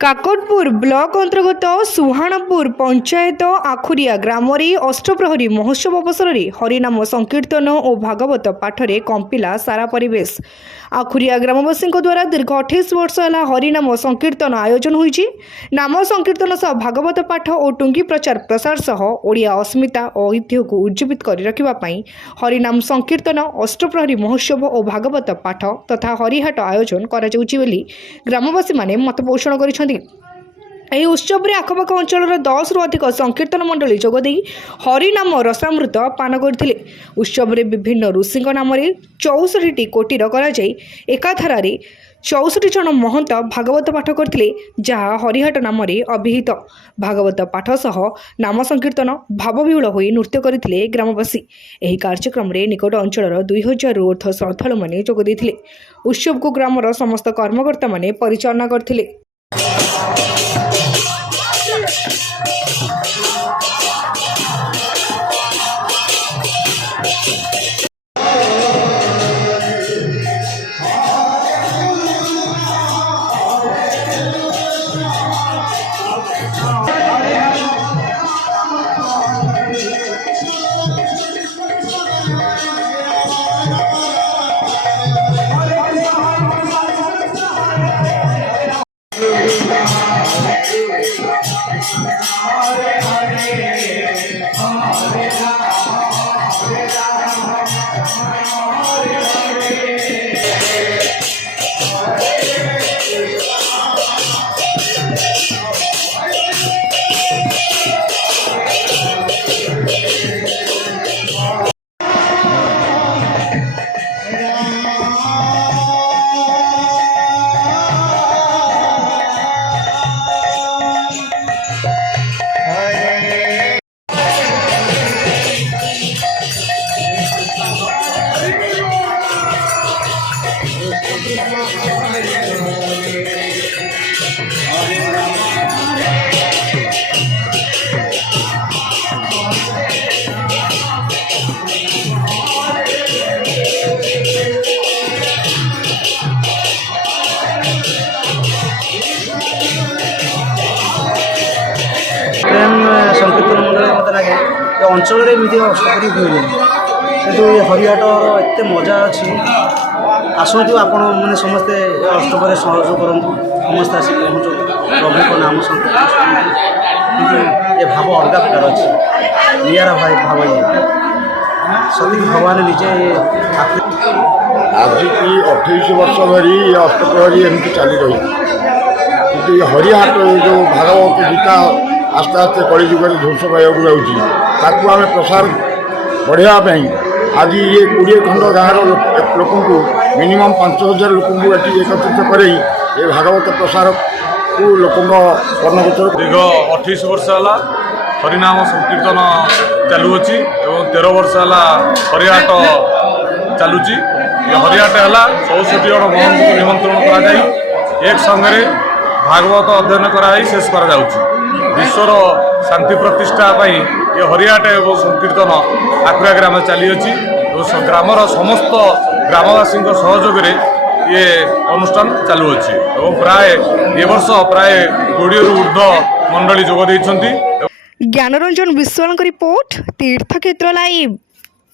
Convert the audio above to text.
Kakatpur block अंतर्गत सुहानापुर पंचायत आखुरिया ग्राम अष्टप्रहरी महोत्सव अवसर में हरिनाम संकीर्तन और भागवत पाठरे कंपिला सारा परिवेश। आखुरिया ग्रामवासी द्वारा दीर्घ 28 वर्ष है हरिनाम संकीर्तन आयोजन होईछि। नाम संकीर्तन सह भागवत पाठ और टुंगी प्रचार प्रसार सह ओडिया अस्मिता और ऐतिह्य को उज्जीवित कर रखिबा पई हरिनाम संकीर्तन अष्टप्रहरी महोत्सव और भागवत पाठ तथा हरिहाट आयोजन करा जाउछि बोली ग्रामवासी माने मत पोषण करिसेंति। ଏହି ଉତ୍ସବରେ ଆଖପାଖ ଅଞ୍ଚଳର 10ରୁ ଅଧିକ ସଂକୀର୍ତ୍ତନ ମଣ୍ଡଳୀ ଯୋଗଦେଇ ହରିନାମ ରସାମୃତ ପାନ କରିଥିଲେ। ଉତ୍ସବରେ ବିଭିନ୍ନ ଋଷିଙ୍କ ନାମରେ 64ଟି କୋଟିର କରାଯାଇ ଏକାଧାରାରେ 64 ଜଣ ମହନ୍ତ ଭାଗବତ ପାଠ କରିଥିଲେ, ଯାହା ହରିହାଟ ନାମରେ ଅଭିହିତ। ଭାଗବତ ପାଠ ସହ ନାମ ସଂକୀର୍ତ୍ତନ ଭାବବିହୁଳ ହୋଇ ନୃତ୍ୟ କରିଥିଲେ ଗ୍ରାମବାସୀ। ଏହି କାର୍ଯ୍ୟକ୍ରମରେ ନିକଟ ଅଞ୍ଚଳର 2000ରୁ ଊର୍ଦ୍ଧ୍ୱ ଶ୍ରଦ୍ଧାଳୁମାନେ ଯୋଗ ଦେଇଥିଲେ। ଉତ୍ସବକୁ ଗ୍ରାମର ସମସ୍ତ କର୍ମକର୍ତ୍ତାମାନେ ପରିଚାଳନା କରିଥିଲେ। संकीर्तन मंडल मत लगे अंचल अष्टपरी हुए कि हरिहाटर एत मजा अच्छी आसतु आपण मैंने समस्ते अष्टपर सहयोग करूँ समस्त आस पहुँचु प्रभु को नाम संकीर्तन कि भाव अलग प्रकार अच्छी निरा भाव ये सती भगवान निजे आज की 28 वर्ष धरी अष्टप्रहरी एमती चली रही कि हरिहाट जो भागवत गीता आस्ते आस्ते कलिजुगर ध्वंस पाइबा जाऊँगी आम प्रसार बढ़ावाई आज ये 20 खंड गाँव लोक मिनिमम 5000 लोक एकत्रित कर भागवत प्रसार को लोक कर्णगोचर दीर्घ 28 वर्ष है हरिनाम संकीर्तन चलुची और 13 वर्ष है हरिहाट चलुची। हरिहाट है 64 जन महंत को निमंत्रण कर एक संगे भागवत अध्ययन कराई शेष कर विश्वर शांति प्रतिष्ठा ये हरिहाट एवं संकीर्तन आखुरा ग्राम चली ग्रामर समस्त ग्रामवासी सहयोग ये अनुष्ठान चलुअछि और प्राय ए वर्ष प्राय 20 रु ऊर्ध्व मंडली जोग देइछन्ति। ज्ञानरंजन विश्वाल रिपोर्ट तीर्थक्षेत्र लाइव।